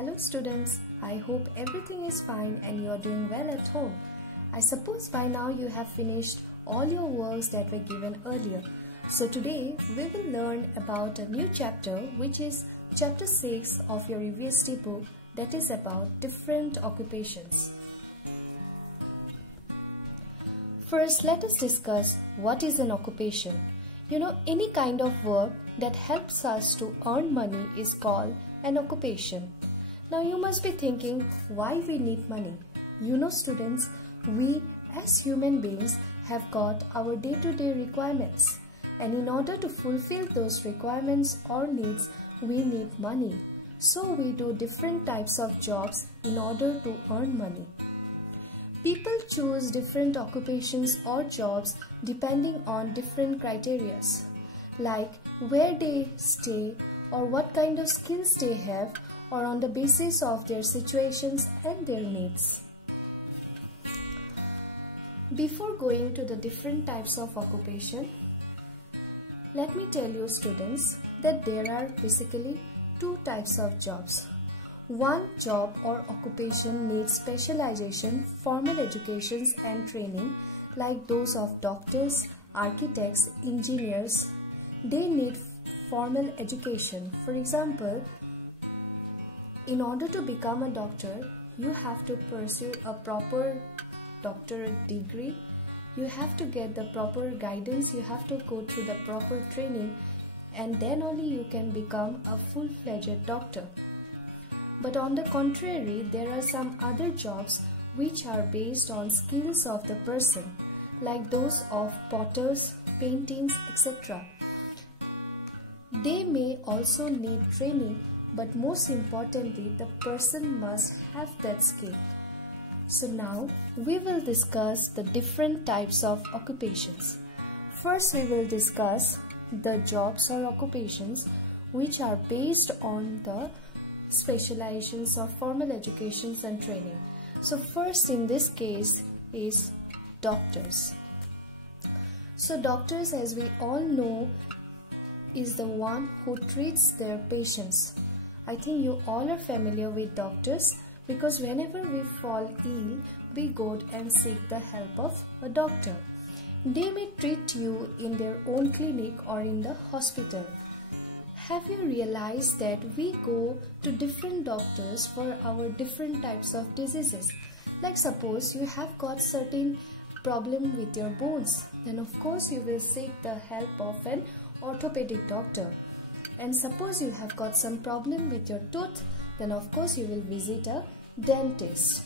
Hello students, I hope everything is fine and you are doing well at home. I suppose by now you have finished all your works that were given earlier. So today we will learn about a new chapter, which is chapter 6 of your EVST book, that is about different occupations. First, let us discuss what is an occupation. Any kind of work that helps us to earn money is called an occupation. Now you must be thinking why we need money. Students, we as human beings have got our day-to-day requirements, and in order to fulfill those requirements or needs, we need money. So we do different types of jobs in order to earn money. People choose different occupations or jobs depending on different criteria, like where they stay or what kind of skills they have, or on the basis of their situations and their needs. Before going to the different types of occupation, let me tell you students that there are basically two types of jobs. One job or occupation needs specialization, formal educations and training, like those of doctors, architects, engineers. They need formal education. For example, in order to become a doctor, you have to pursue a proper doctorate degree. You have to get the proper guidance. You have to go through the proper training, and then only you can become a full-fledged doctor. But on the contrary, there are some other jobs which are based on skills of the person, like those of potters, paintings, etc. They may also need training, but most importantly, the person must have that skill. So now we will discuss the different types of occupations. First, we will discuss the jobs or occupations which are based on the specializations of formal educations and training. So first in this case is doctors. So doctors, as we all know, is the one who treats their patients. I think you all are familiar with doctors, because whenever we fall ill, we go and seek the help of a doctor. They may treat you in their own clinic or in the hospital. Have you realized that we go to different doctors for our different types of diseases? Like suppose you have got certain problem with your bones, then of course you will seek the help of an orthopedic doctor. And suppose you have got some problem with your tooth, then of course you will visit a dentist.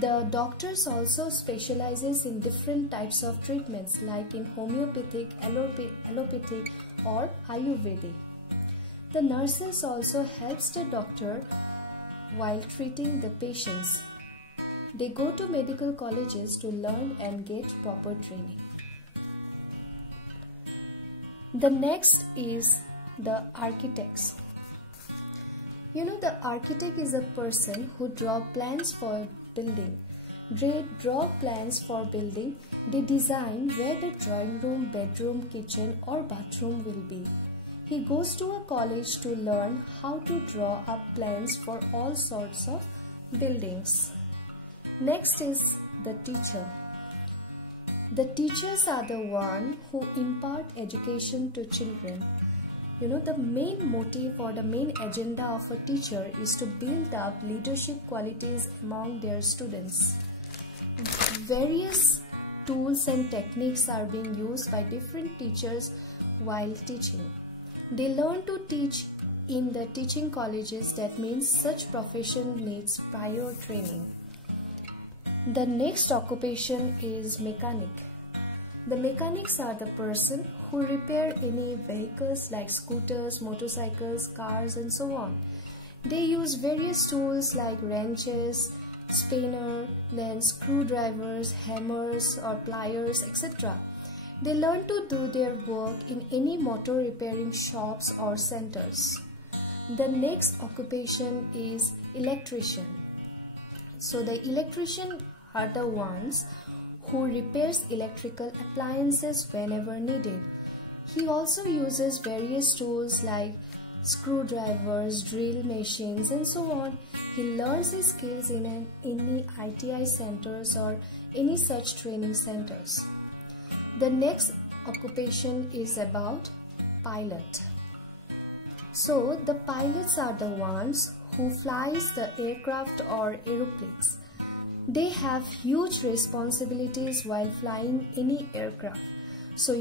The doctors also specializes in different types of treatments, like in homeopathic, allopathic or Ayurvedic. The nurses also helps the doctor while treating the patients. They go to medical colleges to learn and get proper training. The next is the architects. The architect is a person who draw plans for building. They draw plans for building. They design where the drawing room, bedroom, kitchen or bathroom will be. He goes to a college to learn how to draw up plans for all sorts of buildings. Next is the teacher. The teachers are the one who impart education to children. The main motive or the main agenda of a teacher is to build up leadership qualities among their students. Various tools and techniques are being used by different teachers while teaching. They learn to teach in the teaching colleges. That means such profession needs prior training. The next occupation is mechanic. The mechanics are the person who repair any vehicles like scooters, motorcycles, cars and so on. They use various tools like wrenches, spanner, then screwdrivers, hammers or pliers, etc. They learn to do their work in any motor repairing shops or centers. The next occupation is electrician. So the electrician are the ones who repairs electrical appliances whenever needed. He also uses various tools like screwdrivers, drill machines, and so on. He learns his skills in any ITI centers or any such training centers. The next occupation is about pilot. So the pilots are the ones who flies the aircraft or aeroplanes. They have huge responsibilities while flying any aircraft. So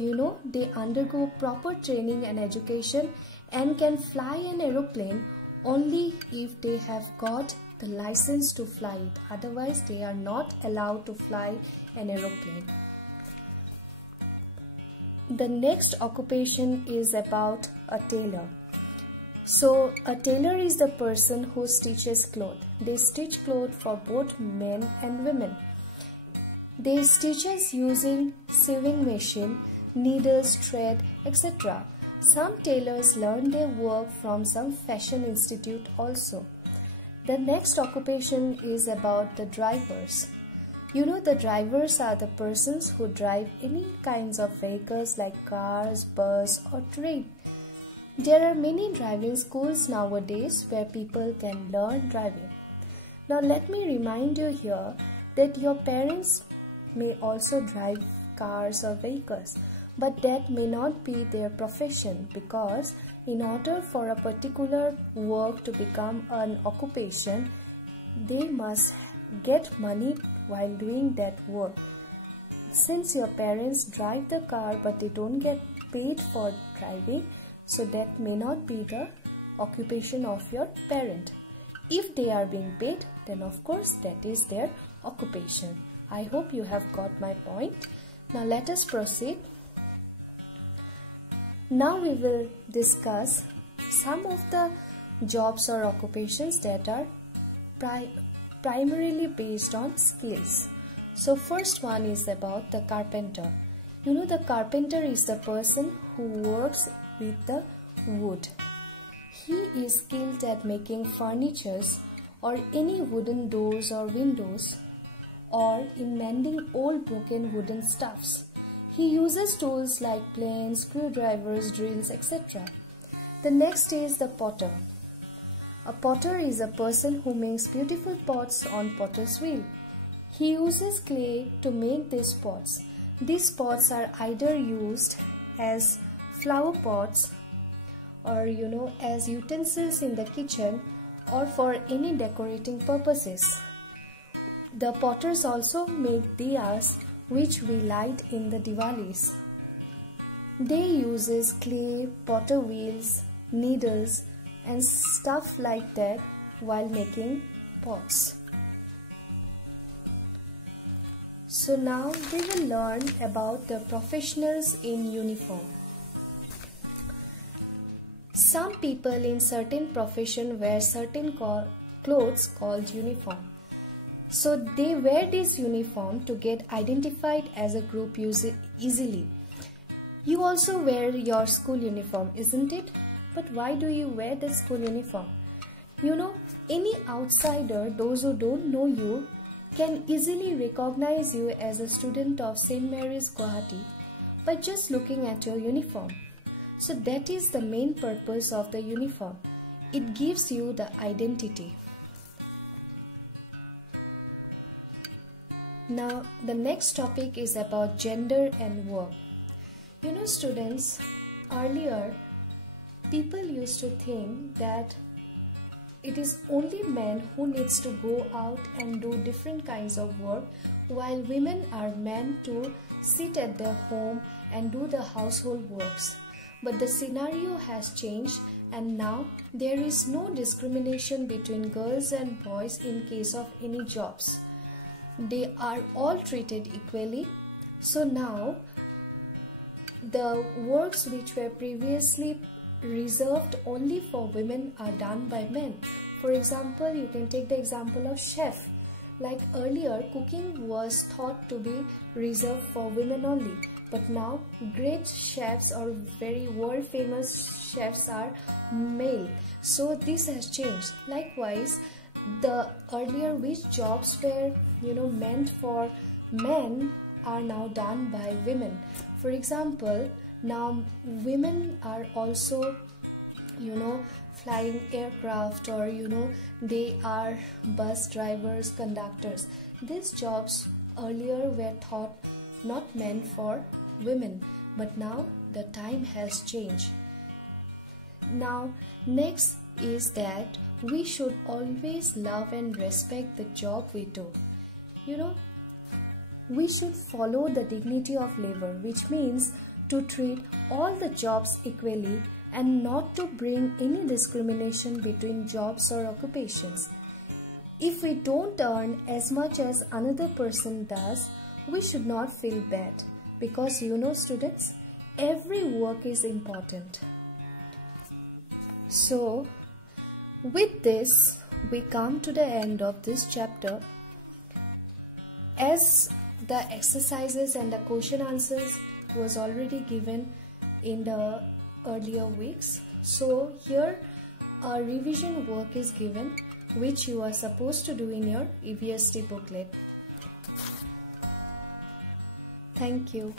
they undergo proper training and education and can fly an aeroplane only if they have got the license to fly it. Otherwise, they are not allowed to fly an aeroplane. The next occupation is about a tailor. So a tailor is the person who stitches clothes. They stitch clothes for both men and women. They stitches using sewing machine, needles, thread, etc. Some tailors learn their work from some fashion institute also. The next occupation is about the drivers. The drivers are the persons who drive any kinds of vehicles like cars, bus or train. There are many driving schools nowadays where people can learn driving. Now let me remind you here that your parents may also drive cars or vehicles, but that may not be their profession, because in order for a particular work to become an occupation, they must get money while doing that work. Since your parents drive the car but they don't get paid for driving, so that may not be the occupation of your parent. If they are being paid, then of course that is their occupation. I hope you have got my point. Now let us proceed. Now we will discuss some of the jobs or occupations that are primarily based on skills. So first one is about the carpenter. The carpenter is the person who works with the wood. He is skilled at making furnitures or any wooden doors or windows, or in mending old broken wooden stuffs. He uses tools like planes, screwdrivers, drills, etc. The next is the potter. A potter is a person who makes beautiful pots on potter's wheel. He uses clay to make these pots. These pots are either used as flower pots or as utensils in the kitchen or for any decorating purposes. The potters also make diyas which we light in the Diwalis. They uses clay, potter wheels, needles and stuff like that while making pots. So now we will learn about the professionals in uniform. Some people in certain profession wear certain clothes called uniform. So they wear this uniform to get identified as a group easily. You also wear your school uniform, isn't it? But why do you wear the school uniform? Any outsider, those who don't know you, can easily recognize you as a student of St. Mary's Guwahati by just looking at your uniform. So that is the main purpose of the uniform. It gives you the identity. Now the next topic is about gender and work. Students, earlier people used to think that it is only men who needs to go out and do different kinds of work, while women are meant to sit at their home and do the household works. But the scenario has changed, and now there is no discrimination between girls and boys in case of any jobs. They are all treated equally. So now the works which were previously reserved only for women are done by men. For example, you can take the example of chef. Like earlier, cooking was thought to be reserved for women only, but now great chefs or very world famous chefs are male. So this has changed. Likewise, the earlier which jobs were meant for men are now done by women. For example, now women are also flying aircraft, or they are bus drivers, conductors. These jobs earlier were thought not meant for women, but now the time has changed. Now next is that we should always love and respect the job we do. We should follow the dignity of labor, which means to treat all the jobs equally and not to bring any discrimination between jobs or occupations. If we don't earn as much as another person does, we should not feel bad, because students, every work is important. So with this, we come to the end of this chapter. As the exercises and the question answers was already given in the earlier weeks, so here a revision work is given which you are supposed to do in your EVST booklet. Thank you.